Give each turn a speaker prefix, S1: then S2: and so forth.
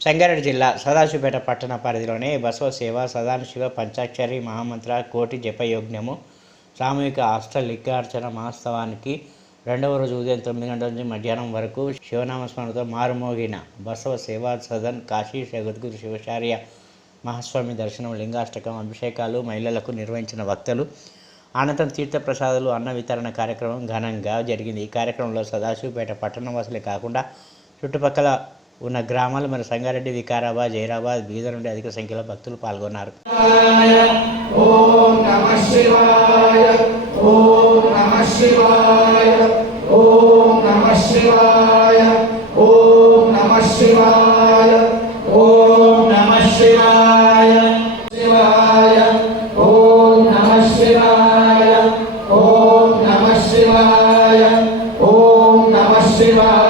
S1: సంగారెడ్డి జిల్లా సదాశివపేట పట్టణ పరిధిలోని బసవ సేవ సదాశివ పంచాక్షరి మహామంత్ర కోటి జపయజ్ఞము సామూహిక హాస్టల్ లిగ్గార్చన మహోత్సవానికి రెండవ రోజు ఉదయం తొమ్మిది గంటల నుంచి మధ్యాహ్నం వరకు శివనామస్మరణతో మారుమోగిన బసవ సేవా సదన్ కాశీ జగద్గురు శివచార్య మహాస్వామి దర్శనం లింగాష్టకం అభిషేకాలు మహిళలకు నిర్వహించిన వక్తలు అనంతరం తీర్థప్రసాదాలు అన్న వితరణ కార్యక్రమం ఘనంగా జరిగింది. ఈ కార్యక్రమంలో సదాశివపేట పట్టణవాసులే కాకుండా చుట్టుపక్కల ఉన్న గ్రామాలు మన సంగారెడ్డి వికారాబాద్ జైరాబాద్ బీదర్ నుండి అధిక సంఖ్యలో భక్తులు పాల్గొన్నారు.
S2: ఓం శివాయ ఓం నమ శివాయ.